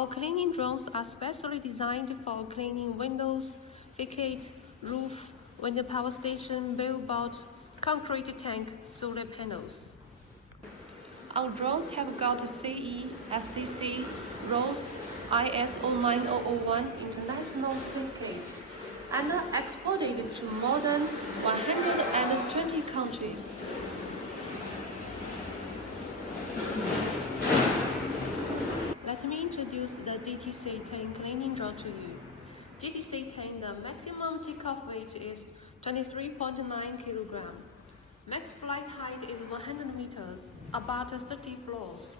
Our cleaning drones are specially designed for cleaning windows, facade, roof, wind power station, billboard, concrete tank, solar panels. Our drones have got CE, FCC, ROS, ISO 9001 international certificates and are exported to more than 120 countries. Let me introduce the JTC10 cleaning drone to you. JTC10, the maximum takeoff weight is 23.9 kg. Max flight height is 100 meters, about 30 floors.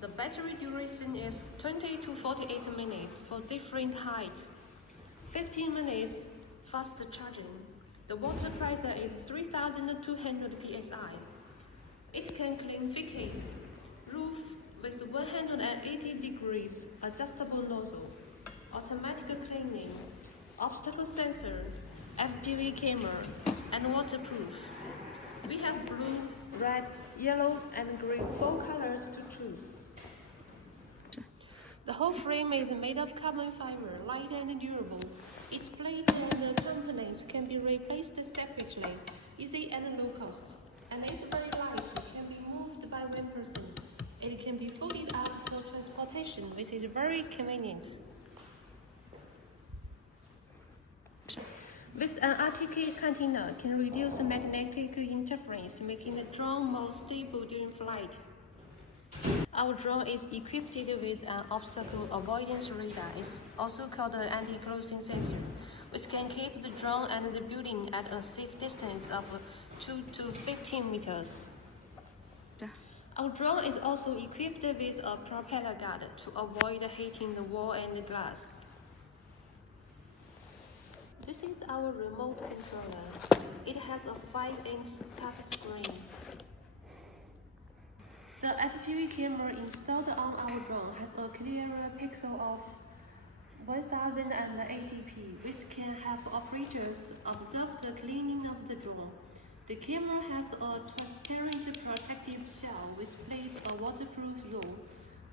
The battery duration is 20 to 48 minutes for different heights. 15 minutes fast charging. The water pressure is 3,200 psi. It can clean facade, roof with 180 degrees adjustable nozzle, automatic cleaning, obstacle sensor, FPV camera, and waterproof. We have blue, red, yellow, and green 4 colors to choose. The whole frame is made of carbon fiber, light and durable. Its plate and components can be replaced separately, easy and low cost. And it's very light, can be moved by one person. It can be folded up for transportation, which is very convenient. With an articulated container, can reduce magnetic interference, making the drone more stable during flight. Our drone is equipped with an obstacle avoidance radar, it's also called an anti-closing sensor, which can keep the drone and the building at a safe distance of 2 to 15 meters. Our drone is also equipped with a propeller guard to avoid hitting the wall and the glass. This is our remote controller. It has a 5-inch touch screen. The FPV camera installed on our drone has a clearer pixel of 1080p, which can help operators observe the cleaning of the drone. The camera has a transparent protective shell which plays a waterproof role.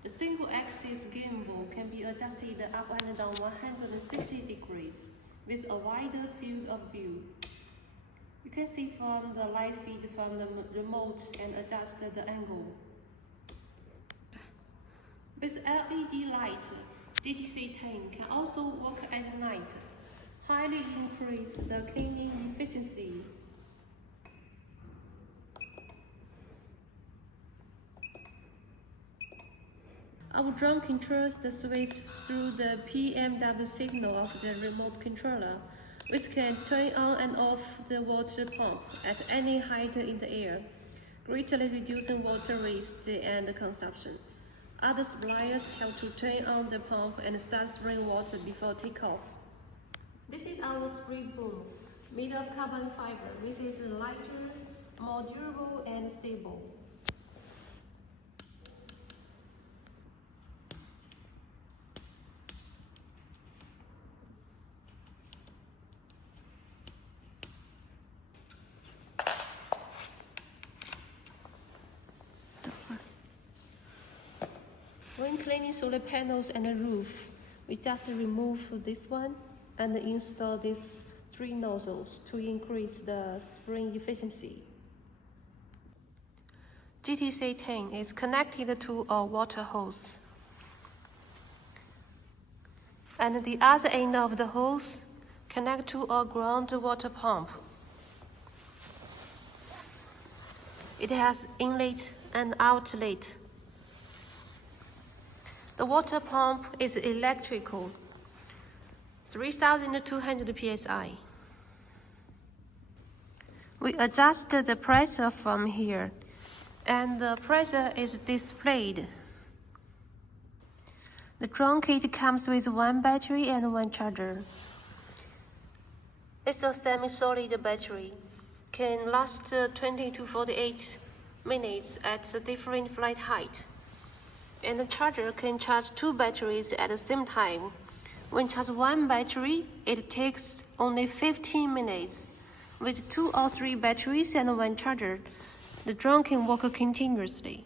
The single-axis gimbal can be adjusted up and down 160 degrees with a wider field of view. You can see from the live feed from the remote and adjust the angle. With LED light, JTC10 can also work at night, highly increase the cleaning efficiency. Our drone controls the switch through the PMW signal of the remote controller, which can turn on and off the water pump at any height in the air, greatly reducing water waste and consumption. Other suppliers have to turn on the pump and start spraying water before takeoff. This is our spray boom, made of carbon fiber, which is lighter, more durable, and stable. When cleaning solar panels and the roof, we just remove this one and install these 3 nozzles to increase the spraying efficiency. JTC10 is connected to a water hose. And the other end of the hose connects to a groundwater pump. It has inlet and outlet. The water pump is electrical, 3,200 psi. We adjust the pressure from here, and the pressure is displayed. The drone kit comes with 1 battery and 1 charger. It's a semi-solid battery, can last 20 to 48 minutes at a different flight height. And the charger can charge 2 batteries at the same time. When charge 1 battery, it takes only 15 minutes. With 2 or 3 batteries and 1 charger, the drone can work continuously.